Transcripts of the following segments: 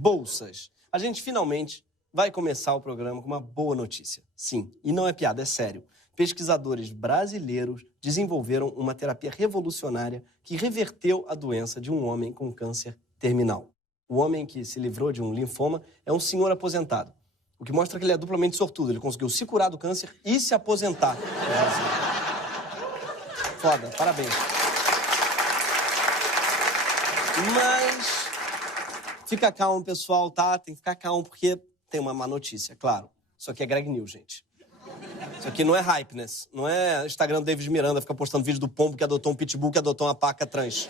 Bolsas. A gente finalmente vai começar o programa com uma boa notícia. Sim, e não é piada, é sério. Pesquisadores brasileiros desenvolveram uma terapia revolucionária que reverteu a doença de um homem com câncer terminal. O homem que se livrou de um linfoma é um senhor aposentado, o que mostra que ele é duplamente sortudo. Ele conseguiu se curar do câncer e se aposentar. Foda, parabéns. Mas fica calmo, pessoal, tá? Tem que ficar calmo porque tem uma má notícia, claro. Isso aqui é Greg News, gente. Isso aqui não é hypeness. Não é Instagram do David Miranda, fica postando vídeo do pombo que adotou um pitbull, que adotou uma paca trans.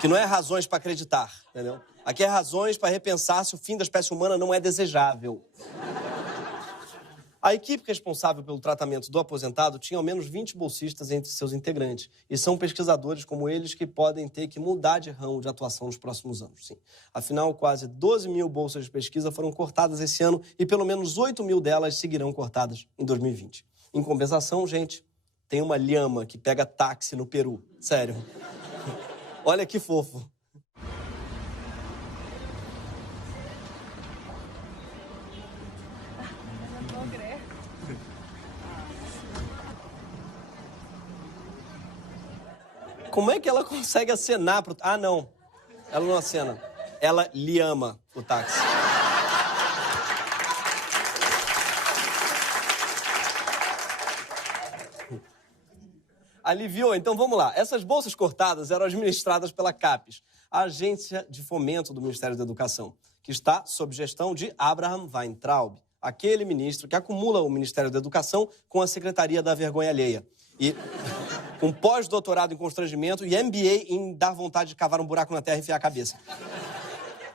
Que não é razões pra acreditar, entendeu? Aqui é razões pra repensar se o fim da espécie humana não é desejável. A equipe responsável pelo tratamento do aposentado tinha ao menos 20 bolsistas entre seus integrantes. E são pesquisadores como eles que podem ter que mudar de ramo de atuação nos próximos anos, sim. Afinal, quase 12 mil bolsas de pesquisa foram cortadas esse ano e pelo menos 8 mil delas seguirão cortadas em 2020. Em compensação, gente, tem uma lhama que pega táxi no Peru. Sério. Olha que fofo. Como é que ela consegue acenar pro... Ah, não. Ela não acena. Ela lhe ama o táxi. Aliviou? Então vamos lá. Essas bolsas cortadas eram administradas pela CAPES, a Agência de Fomento do Ministério da Educação, que está sob gestão de Abraham Weintraub, aquele ministro que acumula o Ministério da Educação com a Secretaria da Vergonha Alheia. E com pós-doutorado em constrangimento e MBA em dar vontade de cavar um buraco na terra e enfiar a cabeça.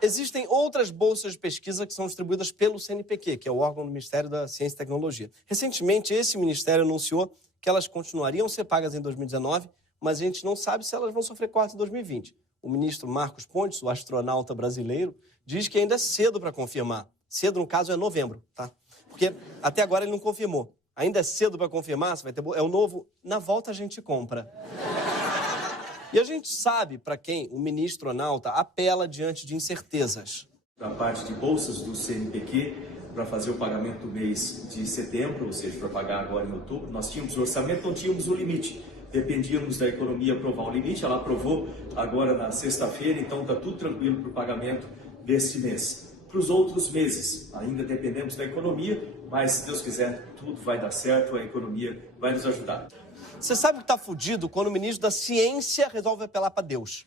Existem outras bolsas de pesquisa que são distribuídas pelo CNPq, que é o órgão do Ministério da Ciência e Tecnologia. Recentemente, esse ministério anunciou que elas continuariam a ser pagas em 2019, mas a gente não sabe se elas vão sofrer corte em 2020. O ministro Marcos Pontes, o astronauta brasileiro, diz que ainda é cedo para confirmar. Cedo, no caso, é novembro, tá? Porque até agora ele não confirmou. Ainda é cedo para confirmar se vai ter... É o novo... Na volta a gente compra. E a gente sabe para quem o ministro Onalta apela diante de incertezas. Da parte de bolsas do CNPq, para fazer o pagamento do mês de setembro, ou seja, para pagar agora em outubro, nós tínhamos o orçamento, não tínhamos o limite. Dependíamos da economia aprovar o limite, ela aprovou agora na sexta-feira, então está tudo tranquilo para o pagamento deste mês. Para os outros meses, ainda dependemos da economia, mas se Deus quiser, tudo vai dar certo, a economia vai nos ajudar. Você sabe que tá fudido quando o ministro da Ciência resolve apelar para Deus.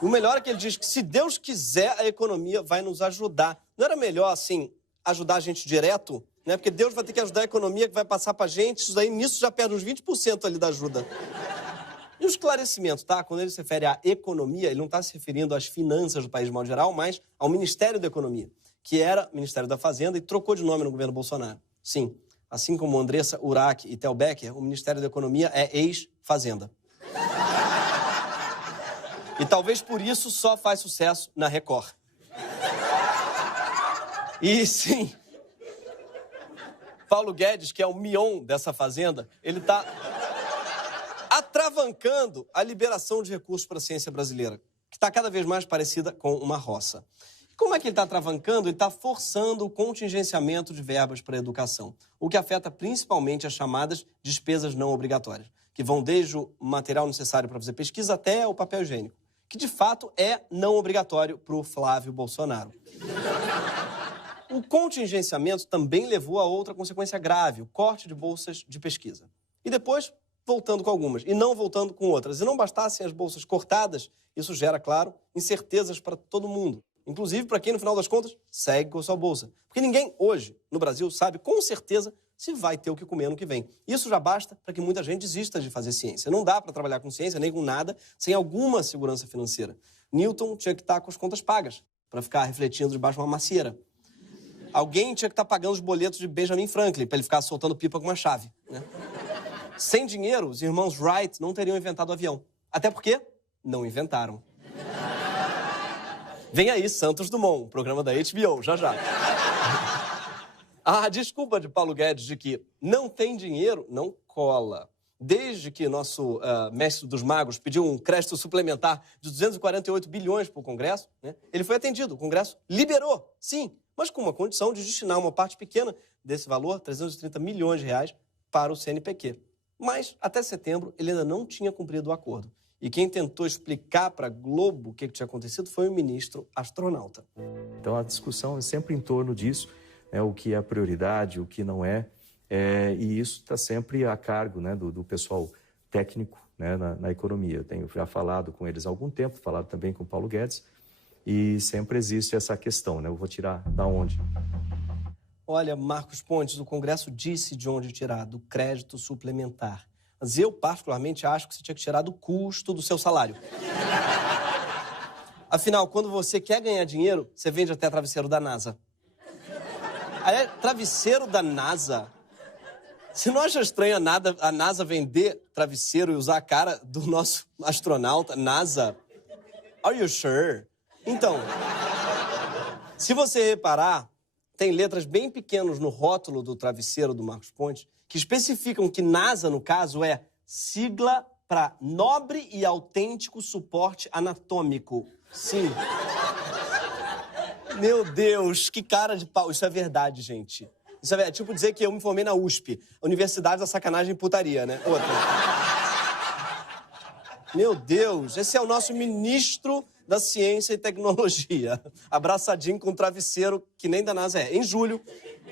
O melhor é que ele diz que se Deus quiser, a economia vai nos ajudar. Não era melhor, assim, ajudar a gente direto? Né? Porque Deus vai ter que ajudar a economia que vai passar pra gente, isso daí, nisso já perde uns 20% ali da ajuda. E o esclarecimento, tá? Quando ele se refere à economia, ele não está se referindo às finanças do país de modo geral, mas ao Ministério da Economia, que era Ministério da Fazenda e trocou de nome no governo Bolsonaro. Sim, assim como Andressa Urach e Tel Becker, o Ministério da Economia é ex-Fazenda. E talvez por isso só faz sucesso na Record. E sim, Paulo Guedes, que é o Mion dessa fazenda, ele está atravancando a liberação de recursos para a ciência brasileira, que está cada vez mais parecida com uma roça. E como é que ele está atravancando? Ele está forçando o contingenciamento de verbas para a educação, o que afeta principalmente as chamadas despesas não obrigatórias, que vão desde o material necessário para fazer pesquisa até o papel higiênico, que de fato é não obrigatório para o Flávio Bolsonaro. O contingenciamento também levou a outra consequência grave, o corte de bolsas de pesquisa. E depois, voltando com algumas, e não voltando com outras. E não bastassem as bolsas cortadas, isso gera, claro, incertezas para todo mundo. Inclusive para quem, no final das contas, segue com a sua bolsa. Porque ninguém, hoje, no Brasil, sabe com certeza se vai ter o que comer no que vem. Isso já basta para que muita gente desista de fazer ciência. Não dá para trabalhar com ciência, nem com nada, sem alguma segurança financeira. Newton tinha que estar com as contas pagas, para ficar refletindo debaixo de uma macieira. Alguém tinha que estar pagando os boletos de Benjamin Franklin, para ele ficar soltando pipa com uma chave, né? Sem dinheiro, os irmãos Wright não teriam inventado o avião. Até porque não inventaram. Vem aí Santos Dumont, programa da HBO, já já. A desculpa de Paulo Guedes de que não tem dinheiro não cola. Desde que nosso mestre dos magos pediu um crédito suplementar de 248 bilhões para o Congresso, né, ele foi atendido. O Congresso liberou, sim, mas com uma condição de destinar uma parte pequena desse valor, 330 milhões de reais, para o CNPq. Mas, até setembro, ele ainda não tinha cumprido o acordo. E quem tentou explicar para a Globo o que tinha acontecido foi o ministro astronauta. Então, a discussão é sempre em torno disso, né, o que é prioridade, o que não é. E isso está sempre a cargo, né, do pessoal técnico, né, na economia. Eu tenho já falado com eles há algum tempo, falado também com o Paulo Guedes, e sempre existe essa questão, né? Eu vou tirar da onde? Olha, Marcos Pontes, o Congresso disse de onde tirar, do crédito suplementar. Mas eu, particularmente, acho que você tinha que tirar do custo do seu salário. Afinal, quando você quer ganhar dinheiro, você vende até travesseiro da NASA. Aliás, travesseiro da NASA? Você não acha estranho a NASA vender travesseiro e usar a cara do nosso astronauta? NASA? Are you sure? Então, se você reparar, tem letras bem pequenas no rótulo do travesseiro do Marcos Pontes que especificam que NASA, no caso, é sigla para Nobre e Autêntico Suporte Anatômico. Sim. Meu Deus, que cara de pau. Isso é verdade, gente. Isso é tipo dizer que eu me formei na USP, Universidade da Sacanagem e Putaria, né? Outra. Meu Deus, esse é o nosso ministro da Ciência e Tecnologia, abraçadinho com um travesseiro que nem da NASA é. Em julho,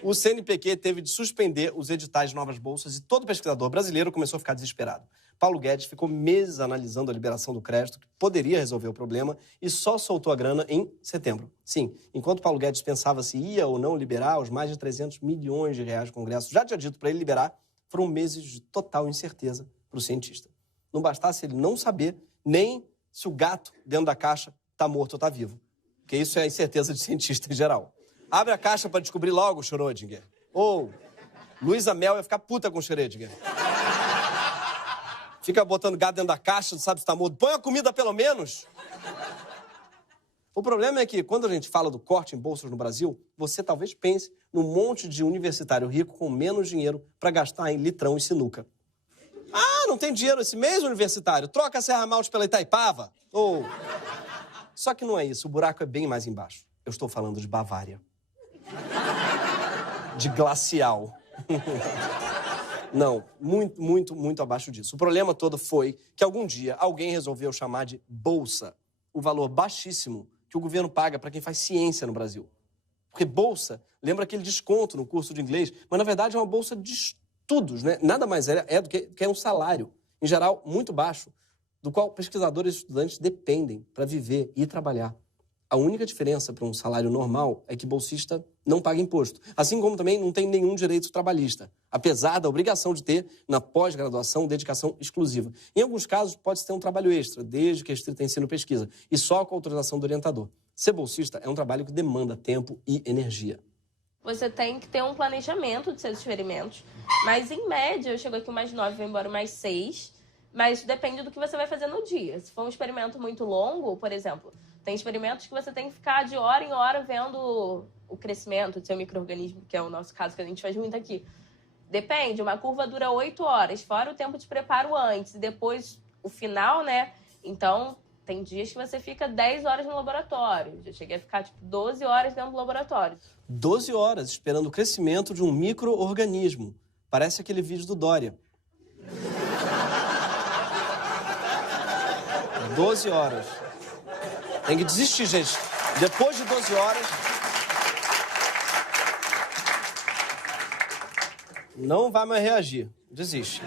o CNPq teve de suspender os editais de novas bolsas e todo pesquisador brasileiro começou a ficar desesperado. Paulo Guedes ficou meses analisando a liberação do crédito, que poderia resolver o problema, e só soltou a grana em setembro. Sim, enquanto Paulo Guedes pensava se ia ou não liberar os mais de 300 milhões de reais que o Congresso já tinha dito para ele liberar, foram meses de total incerteza para o cientista. Não bastasse ele não saber nem se o gato dentro da caixa está morto ou está vivo. Porque isso é a incerteza de cientista em geral. Abre a caixa para descobrir logo, Schrödinger. Ou Luísa Mel ia ficar puta com Schrödinger. Fica botando gato dentro da caixa, não sabe se está morto. Põe a comida pelo menos. O problema é que, quando a gente fala do corte em bolsas no Brasil, você talvez pense num monte de universitário rico com menos dinheiro para gastar em litrão e sinuca. Ah, não tem dinheiro esse mês, universitário? Troca a Serra Malte pela Itaipava. Ou... Só que não é isso, o buraco é bem mais embaixo. Eu estou falando de Bavária. De glacial. Não, muito abaixo disso. O problema todo foi que algum dia alguém resolveu chamar de bolsa o valor baixíssimo que o governo paga para quem faz ciência no Brasil. Porque bolsa lembra aquele desconto no curso de inglês, mas na verdade é uma bolsa de estudos, né? Nada mais é do que um salário, em geral, muito baixo, do qual pesquisadores e estudantes dependem para viver e trabalhar. A única diferença para um salário normal é que bolsista não paga imposto, assim como também não tem nenhum direito trabalhista, apesar da obrigação de ter, na pós-graduação, dedicação exclusiva. Em alguns casos, pode-se ter um trabalho extra, desde que restrito a ensino e pesquisa, e só com autorização do orientador. Ser bolsista é um trabalho que demanda tempo e energia. Você tem que ter um planejamento de seus experimentos, mas em média, eu chego aqui mais 9, vou embora mais 6, mas depende do que você vai fazer no dia. Se for um experimento muito longo, por exemplo, tem experimentos que você tem que ficar de hora em hora vendo o crescimento do seu micro-organismo, que é o nosso caso que a gente faz muito aqui. Depende, uma curva dura 8 horas, fora o tempo de preparo antes e depois o final, né? Então, tem dias que você fica 10 horas no laboratório. Já cheguei a ficar, 12 horas dentro do laboratório. 12 horas esperando o crescimento de um micro-organismo. Parece aquele vídeo do Dória. 12 horas. Tem que desistir, gente. Depois de 12 horas... não vai mais reagir. Desiste.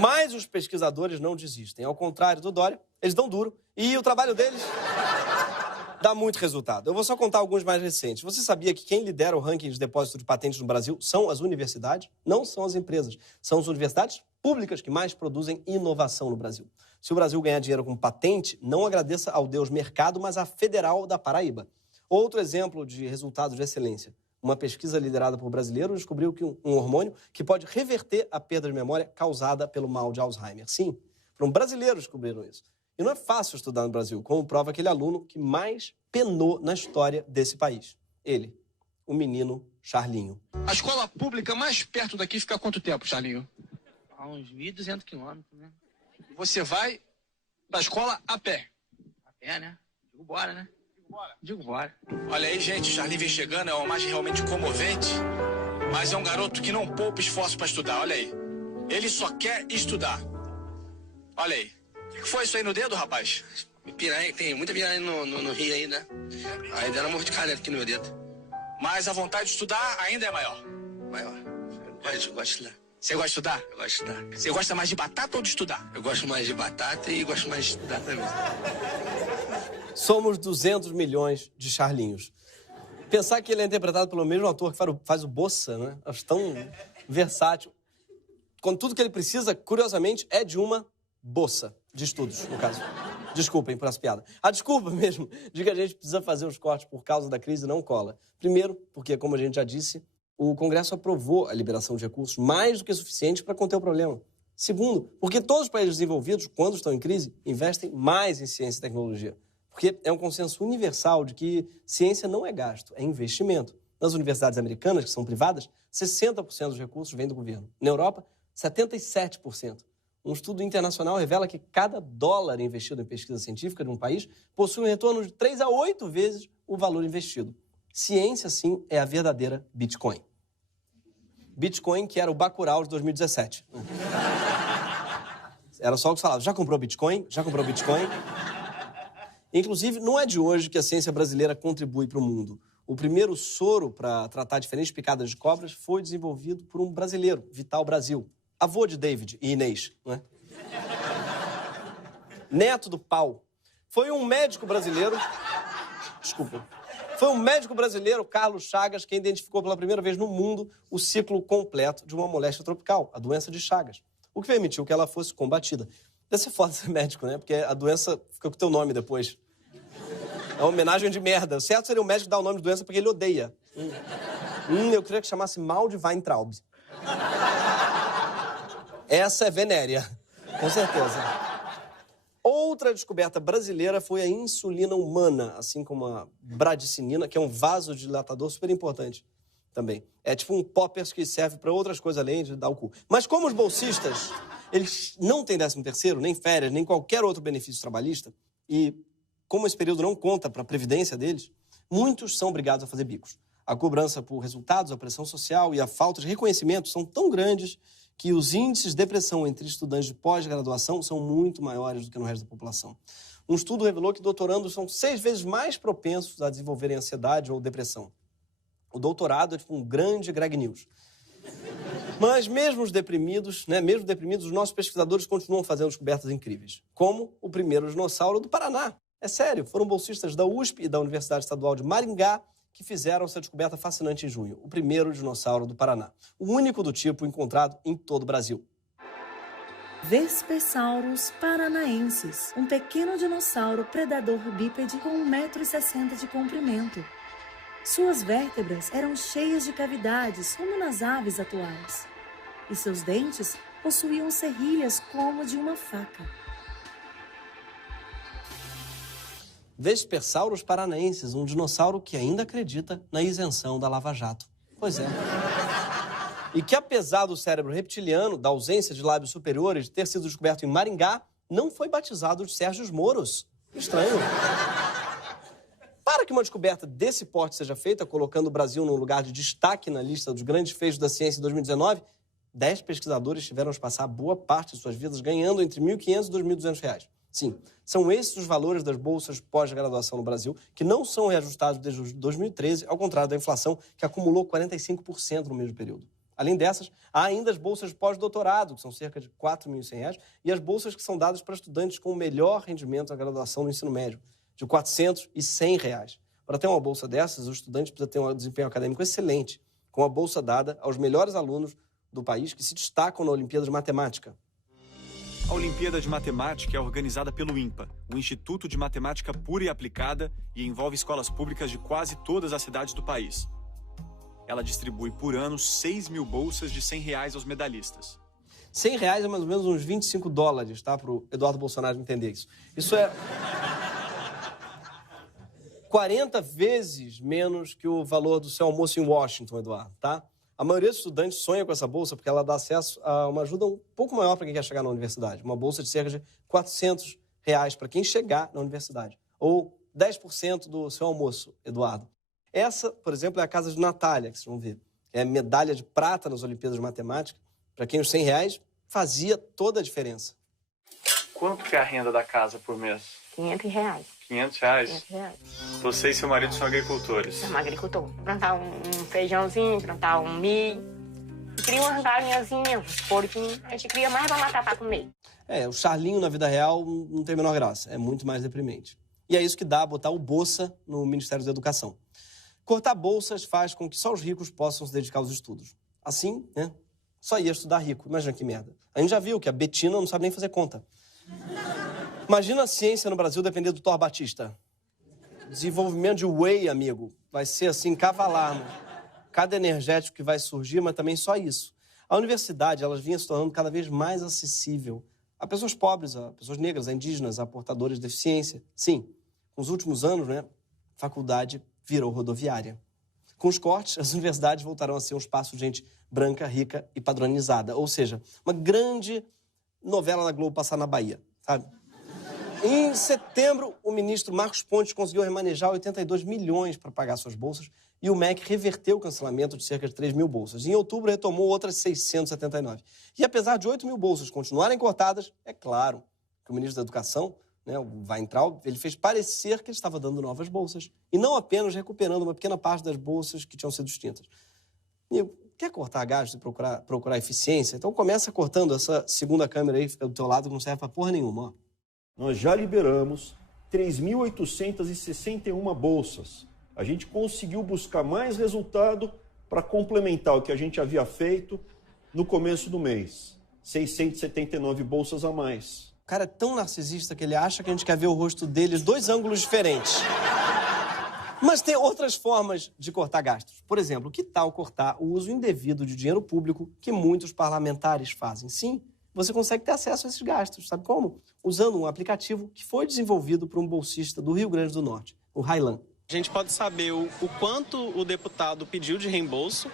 Mas os pesquisadores não desistem. Ao contrário do Dória, eles dão duro. E o trabalho deles dá muito resultado. Eu vou só contar alguns mais recentes. Você sabia que quem lidera o ranking de depósito de patentes no Brasil são as universidades? Não são as empresas. São as universidades públicas que mais produzem inovação no Brasil. Se o Brasil ganhar dinheiro com patente, não agradeça ao Deus mercado, mas à Federal da Paraíba. Outro exemplo de resultados de excelência. Uma pesquisa liderada por brasileiros descobriu que um hormônio que pode reverter a perda de memória causada pelo mal de Alzheimer. Sim, foram brasileiros que descobriram isso. E não é fácil estudar no Brasil, como prova aquele aluno que mais penou na história desse país. Ele, o menino Charlinho. A escola pública mais perto daqui fica há quanto tempo, Charlinho? A uns 1.200 quilômetros, né? Você vai da escola a pé? A pé, né? Digo bora, né? Digo bora. Olha aí, gente, o Charlinho vem chegando, é uma imagem realmente comovente, mas é um garoto que não poupa esforço para estudar, olha aí. Ele só quer estudar. Olha aí. O que foi isso aí no dedo, rapaz? Piranha, tem muita piranha no rio aí, né? Aí deram uma mordicada aqui no meu dedo. Mas a vontade de estudar ainda é maior. Maior. Eu gosto de estudar. Você gosta de estudar? Eu gosto de estudar. Você gosta mais de batata ou de estudar? Eu gosto mais de batata e gosto mais de estudar também. Somos 200 milhões de Charlinhos. Pensar que ele é interpretado pelo mesmo ator que faz o Bossa, né? Acho tão versátil. Quando tudo que ele precisa, curiosamente, é de uma bolsa de estudos, no caso. Desculpem por essa piada. A desculpa mesmo de que a gente precisa fazer os cortes por causa da crise não cola. Primeiro, porque, como a gente já disse, o Congresso aprovou a liberação de recursos mais do que suficiente para conter o problema. Segundo, porque todos os países desenvolvidos, quando estão em crise, investem mais em ciência e tecnologia. Porque é um consenso universal de que ciência não é gasto, é investimento. Nas universidades americanas, que são privadas, 60% dos recursos vêm do governo. Na Europa, 77%. Um estudo internacional revela que cada dólar investido em pesquisa científica de um país possui um retorno de 3 a 8 vezes o valor investido. Ciência, sim, é a verdadeira Bitcoin. Bitcoin, que era o Bacurau de 2017. Era só o que se falava. Já comprou Bitcoin? Já comprou Bitcoin? Inclusive, não é de hoje que a ciência brasileira contribui para o mundo. O primeiro soro para tratar diferentes picadas de cobras foi desenvolvido por um brasileiro, Vital Brasil. Avô de David e Inês, né? Neto do pau. Foi um médico brasileiro... Desculpa. Foi um médico brasileiro, Carlos Chagas, quem identificou pela primeira vez no mundo o ciclo completo de uma moléstia tropical, a doença de Chagas. O que permitiu que ela fosse combatida. Deve ser foda ser médico, né? Porque a doença fica com o teu nome depois. É uma homenagem de merda. O certo seria o médico dar o nome de doença porque ele odeia. Eu queria que chamasse mal de Weintraub. Essa é venérea, com certeza. Outra descoberta brasileira foi a insulina humana, assim como a bradicinina, que é um vasodilatador super importante também. É tipo um poppers que serve para outras coisas além de dar o cu. Mas como os bolsistas, eles não têm 13º, nem férias, nem qualquer outro benefício trabalhista, e como esse período não conta para a previdência deles, muitos são obrigados a fazer bicos. A cobrança por resultados, a pressão social e a falta de reconhecimento são tão grandes que os índices de depressão entre estudantes de pós-graduação são muito maiores do que no resto da população. Um estudo revelou que doutorandos são 6 vezes mais propensos a desenvolverem ansiedade ou depressão. O doutorado é tipo um grande Greg News. Mas mesmo deprimidos, os nossos pesquisadores continuam fazendo descobertas incríveis. Como o primeiro dinossauro do Paraná. É sério, foram bolsistas da USP e da Universidade Estadual de Maringá que fizeram essa descoberta fascinante em junho. O primeiro dinossauro do Paraná. O único do tipo encontrado em todo o Brasil. Vespersaurus paranaensis, um pequeno dinossauro predador bípede com 1,60 m de comprimento. Suas vértebras eram cheias de cavidades, como nas aves atuais. E seus dentes possuíam serrilhas como de uma faca. Vespersaurus paranaensis, um dinossauro que ainda acredita na isenção da Lava Jato. Pois é. E que, apesar do cérebro reptiliano, da ausência de lábios superiores, ter sido descoberto em Maringá, não foi batizado de Sérgio Moros. Estranho. Para que uma descoberta desse porte seja feita, colocando o Brasil num lugar de destaque na lista dos grandes feitos da ciência em 2019, 10 pesquisadores tiveram de passar boa parte de suas vidas ganhando entre R$ 1.500 e R$ 2.200. Sim, são esses os valores das bolsas pós-graduação no Brasil, que não são reajustados desde 2013, ao contrário da inflação, que acumulou 45% no mesmo período. Além dessas, há ainda as bolsas pós-doutorado, que são cerca de R$ 4.100, e as bolsas que são dadas para estudantes com o melhor rendimento da graduação no ensino médio, de R$ 400 e R$ 100. Para ter uma bolsa dessas, o estudante precisa ter um desempenho acadêmico excelente, com a bolsa dada aos melhores alunos do país que se destacam na Olimpíada de Matemática. A Olimpíada de Matemática é organizada pelo INPA, o Instituto de Matemática Pura e Aplicada, e envolve escolas públicas de quase todas as cidades do país. Ela distribui por ano 6.000 bolsas de R$ 100 aos medalhistas. R$ 100 é mais ou menos uns $25, tá? Para o Eduardo Bolsonaro entender isso. Isso é 40 vezes menos que o valor do seu almoço em Washington, Eduardo, tá? A maioria dos estudantes sonha com essa bolsa porque ela dá acesso a uma ajuda um pouco maior para quem quer chegar na universidade. Uma bolsa de cerca de R$400 para quem chegar na universidade. Ou 10% do seu almoço, Eduardo. Essa, por exemplo, é a casa de Natália, que vocês vão ver. É medalha de prata nas Olimpíadas de Matemática. Para quem os R$100 fazia toda a diferença. Quanto que é a renda da casa por mês? R$500. R$500? R$500. Você e seu marido são agricultores? Sou uma agricultor. Plantar um feijãozinho, plantar um milho. Cria umas galinhazinhas, uns porquinhos. A gente cria mais pra matar pra comer. O Charlinho na vida real não tem a menor graça. É muito mais deprimente. E é isso que dá botar o Bolsa no Ministério da Educação. Cortar bolsas faz com que só os ricos possam se dedicar aos estudos. Assim, né? Só ia estudar rico. Imagina que merda. A gente já viu que a Betina não sabe nem fazer conta. Imagina a ciência no Brasil depender do Thor Batista. Desenvolvimento de whey, amigo. Vai ser assim, cavalar. Cada energético que vai surgir, mas também só isso. A universidade, elas vinha se tornando cada vez mais acessível a pessoas pobres, a pessoas negras, a indígenas, a portadores de deficiência. Sim, com os últimos anos, né, a faculdade virou rodoviária. Com os cortes, as universidades voltaram a ser um espaço de gente branca, rica e padronizada. Ou seja, uma grande novela da Globo passar na Bahia, sabe? Em setembro, o ministro Marcos Pontes conseguiu remanejar 82 milhões para pagar suas bolsas e o MEC reverteu o cancelamento de cerca de 3 mil bolsas. Em outubro, retomou outras 679. E apesar de 8 mil bolsas continuarem cortadas, é claro que o ministro da Educação, né, o Weintraub, ele fez parecer que ele estava dando novas bolsas e não apenas recuperando uma pequena parte das bolsas que tinham sido extintas. E quer cortar gastos e procurar eficiência? Então começa cortando essa segunda câmera aí, fica do teu lado, que não serve pra porra nenhuma, ó. Nós já liberamos 3.861 bolsas. A gente conseguiu buscar mais resultado para complementar o que a gente havia feito no começo do mês. 679 bolsas a mais. O cara é tão narcisista que ele acha que a gente quer ver o rosto deles 2 ângulos diferentes. Mas tem outras formas de cortar gastos. Por exemplo, que tal cortar o uso indevido de dinheiro público que muitos parlamentares fazem? Sim, você consegue ter acesso a esses gastos. Sabe como? Usando um aplicativo que foi desenvolvido por um bolsista do Rio Grande do Norte, o Railan. A gente pode saber o quanto o deputado pediu de reembolso.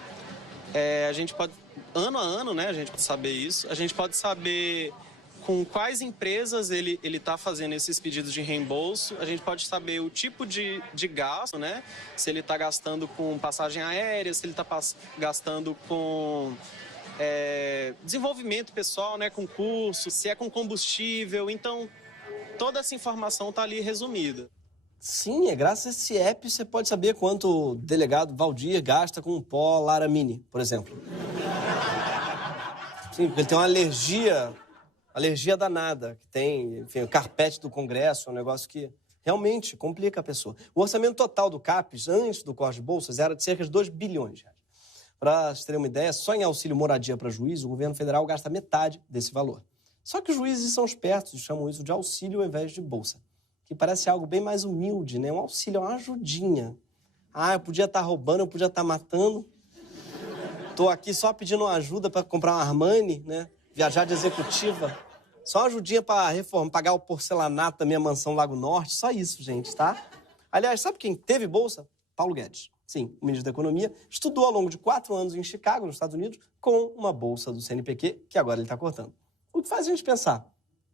A gente pode, ano a ano, né, a gente pode saber isso. A gente pode saber com quais empresas ele está fazendo esses pedidos de reembolso. A gente pode saber o tipo de gasto, né? Se ele está gastando com passagem aérea, se ele está gastando com desenvolvimento pessoal, né? Com curso, se é com combustível. Então, toda essa informação está ali resumida. Sim, graças a esse app você pode saber quanto o delegado Valdir gasta com um pó Laramine, por exemplo. Sim, porque ele tem uma alergia danada, que tem, enfim, o carpete do Congresso, é um negócio que realmente complica a pessoa. O orçamento total do CAPES, antes do corte de bolsas, era de cerca de 2 bilhões de reais. Para vocês terem uma ideia, só em auxílio moradia para juiz, o governo federal gasta metade desse valor. Só que os juízes são espertos e chamam isso de auxílio ao invés de bolsa, que parece algo bem mais humilde, né? Um auxílio, uma ajudinha. Eu podia estar roubando, eu podia estar matando. Tô aqui só pedindo uma ajuda para comprar uma Armani, né? Viajar de executiva. Só uma ajudinha para reformar, pagar o porcelanato da minha mansão Lago Norte. Só isso, gente, tá? Aliás, sabe quem teve bolsa? Paulo Guedes. Sim, o ministro da Economia estudou ao longo de 4 anos em Chicago, nos Estados Unidos, com uma bolsa do CNPq, que agora ele está cortando. O que faz a gente pensar,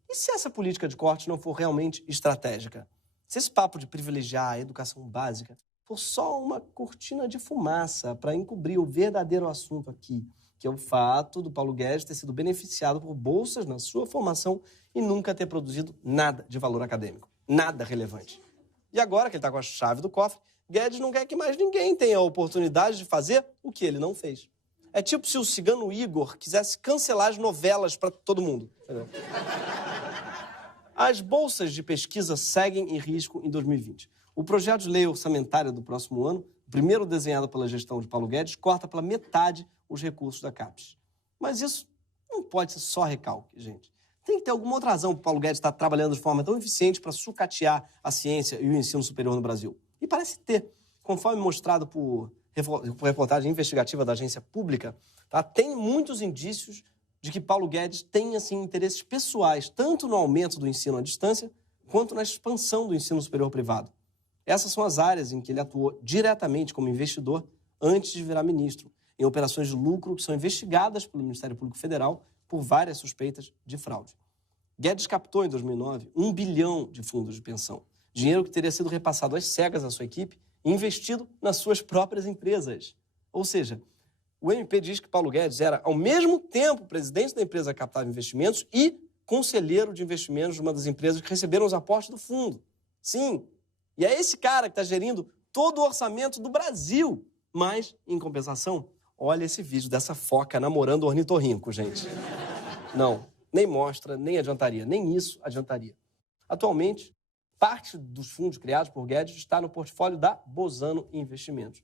e se essa política de corte não for realmente estratégica? Se esse papo de privilegiar a educação básica for só uma cortina de fumaça para encobrir o verdadeiro assunto aqui, que é o fato do Paulo Guedes ter sido beneficiado por bolsas na sua formação e nunca ter produzido nada de valor acadêmico, nada relevante. E agora que ele está com a chave do cofre, Guedes não quer que mais ninguém tenha a oportunidade de fazer o que ele não fez. É tipo se o cigano Igor quisesse cancelar as novelas para todo mundo. Entendeu? As bolsas de pesquisa seguem em risco em 2020. O projeto de lei orçamentária do próximo ano, o primeiro desenhado pela gestão de Paulo Guedes, corta pela metade os recursos da CAPES. Mas isso não pode ser só recalque, gente. Tem que ter alguma outra razão para o Paulo Guedes estar trabalhando de forma tão eficiente para sucatear a ciência e o ensino superior no Brasil. E parece ter, conforme mostrado por reportagem investigativa da agência pública, tá? Tem muitos indícios de que Paulo Guedes tem, assim, interesses pessoais, tanto no aumento do ensino à distância, quanto na expansão do ensino superior privado. Essas são as áreas em que ele atuou diretamente como investidor antes de virar ministro. em operações de lucro que são investigadas pelo Ministério Público Federal por várias suspeitas de fraude. Guedes captou, em 2009, 1 bilhão de fundos de pensão. Dinheiro que teria sido repassado às cegas à sua equipe e investido nas suas próprias empresas. Ou seja, o MP diz que Paulo Guedes era, ao mesmo tempo, presidente da empresa Captava Investimentos e conselheiro de investimentos de uma das empresas que receberam os aportes do fundo. Sim, e é esse cara que está gerindo todo o orçamento do Brasil. Mas, em compensação, olha esse vídeo dessa foca namorando o ornitorrinco, gente. Não, nem mostra, nem adiantaria, nem isso adiantaria. Atualmente, parte dos fundos criados por Guedes está no portfólio da Bozano Investimentos.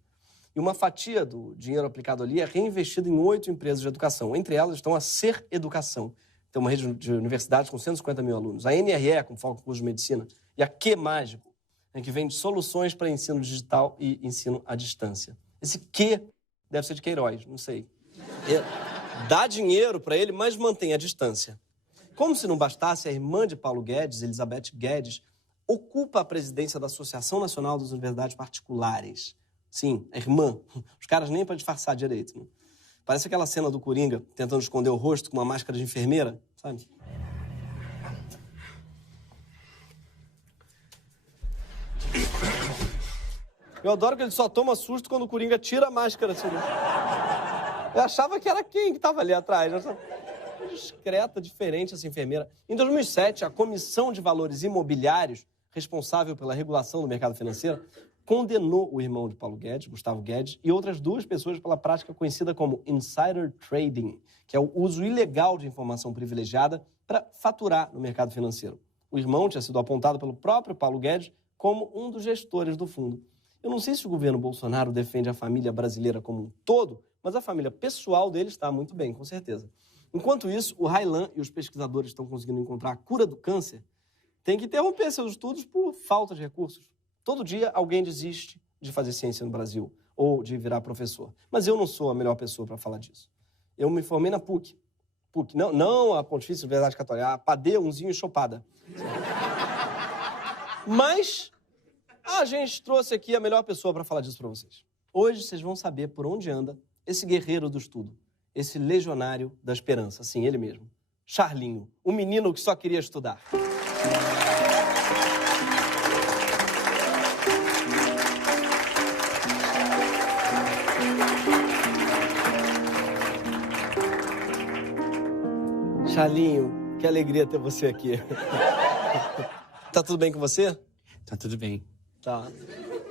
E uma fatia do dinheiro aplicado ali é reinvestido em 8 empresas de educação. Entre elas estão a Ser Educação, tem uma rede de universidades com 150 mil alunos. A NRE, com foco em curso de medicina. E a Que Mágico, que vende soluções para ensino digital e ensino à distância. Esse Que deve ser de Queiroz, não sei. Dá dinheiro para ele, mas mantém a distância. Como se não bastasse, a irmã de Paulo Guedes, Elizabeth Guedes, ocupa a presidência da Associação Nacional das Universidades Particulares. Sim, a irmã. Os caras nem para disfarçar direito, né? Parece aquela cena do Coringa tentando esconder o rosto com uma máscara de enfermeira, sabe? Eu adoro que ele só toma susto quando o Coringa tira a máscara. Assim. Eu achava que era quem que estava ali atrás. Discreta, diferente essa enfermeira. Em 2007, a Comissão de Valores Imobiliários, responsável pela regulação do mercado financeiro, condenou o irmão de Paulo Guedes, Gustavo Guedes, e outras 2 pessoas pela prática conhecida como insider trading, que é o uso ilegal de informação privilegiada para faturar no mercado financeiro. O irmão tinha sido apontado pelo próprio Paulo Guedes como um dos gestores do fundo. Eu não sei se o governo Bolsonaro defende a família brasileira como um todo, mas a família pessoal dele está muito bem, com certeza. Enquanto isso, o Railan e os pesquisadores estão conseguindo encontrar a cura do câncer, tem que interromper seus estudos por falta de recursos. Todo dia alguém desiste de fazer ciência no Brasil ou de virar professor. Mas eu não sou a melhor pessoa para falar disso. Eu me formei na PUC. Não a Pontifícia Universidade Católica, a Padê, Unzinho e Chopada. Mas a gente trouxe aqui a melhor pessoa para falar disso para vocês. Hoje vocês vão saber por onde anda esse guerreiro do estudo, esse legionário da esperança, sim, ele mesmo. Charlinho, o menino que só queria estudar. Charlinho, que alegria ter você aqui. Tá tudo bem com você? Tá tudo bem. Tá.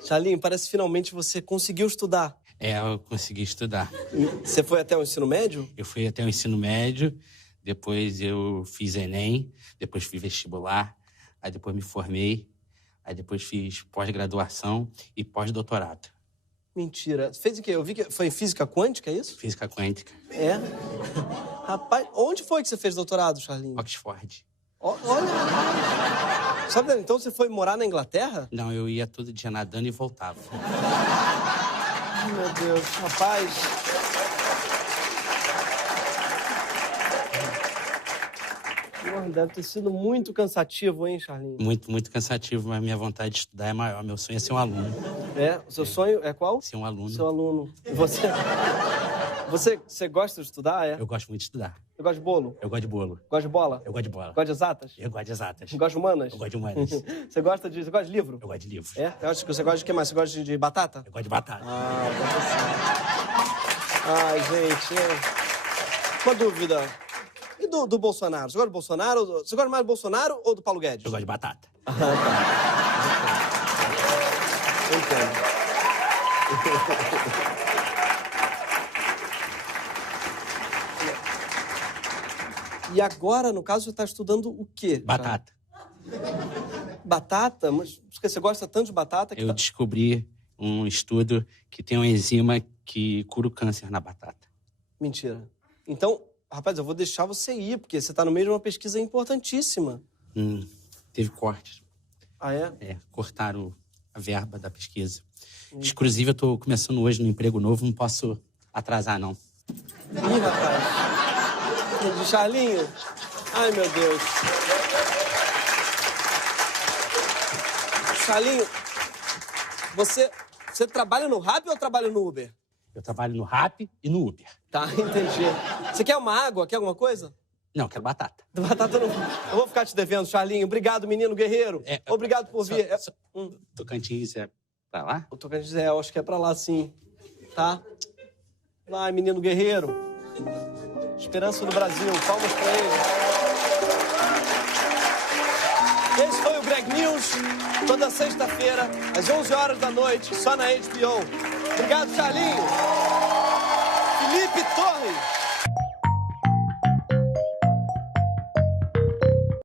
Charlinho, parece que finalmente você conseguiu estudar. Eu consegui estudar. Você foi até o ensino médio? Eu fui até o ensino médio, depois eu fiz Enem, depois fiz vestibular, aí depois me formei, aí depois fiz pós-graduação e pós-doutorado. Mentira. Fez o quê? Eu vi que foi em física quântica, é isso? Física quântica. É? Rapaz, onde foi que você fez doutorado, Charlinho? Oxford. Olha! Sabe, então você foi morar na Inglaterra? Não, eu ia todo dia nadando e voltava. Ai, meu Deus, rapaz. Deve ter sido muito cansativo, hein, Charlinho? Muito, muito cansativo, mas minha vontade de estudar é maior. Meu sonho é ser um aluno. É? O seu sonho é qual? Ser um aluno. Ser um aluno. E você gosta de estudar, é? Eu gosto muito de estudar. Você gosta de bolo? Eu gosto de bolo. Gosta de bola? Eu gosto de bola. Gosta de exatas? Eu gosto de exatas. Gosta de humanas? Eu gosto de humanas. Você gosta de livro? Eu gosto de livro. É? Eu acho que você gosta de quê mais? Você gosta de batata? Eu gosto de batata. Ah, ai, gente. Uma dúvida. E do Bolsonaro? Você gosta do Bolsonaro? Você gosta mais do Bolsonaro ou do Paulo Guedes? Eu gosto de batata. Ah, tá. Entendo. E agora, no caso, você está estudando o quê? Batata. Batata? Mas você gosta tanto de batata que... Eu descobri um estudo que tem uma enzima que cura o câncer na batata. Mentira. Então, rapaz, eu vou deixar você ir, porque você está no meio de uma pesquisa importantíssima. Teve cortes. Ah, é? É, cortaram a verba da pesquisa. Inclusive, eu estou começando hoje no emprego novo, não posso atrasar, não. Ih, rapaz. Charlinho. Ai, meu Deus. Charlinho, você trabalha no Rappi ou trabalha no Uber? Eu trabalho no Rappi e no Uber. Tá, entendi. Você quer uma água? Quer alguma coisa? Não, quero batata. Batata não. Eu vou ficar te devendo, Charlinho. Obrigado, menino guerreiro. Obrigado por vir. Tocantins é pra lá? O Tocantins eu acho que é pra lá, sim. Tá? Vai, menino guerreiro. Esperança no Brasil. Palmas pra ele. Esse foi o Greg News. Toda sexta-feira, às 11 horas da noite, só na HBO. Obrigado, Charlinho. Felipe Torres.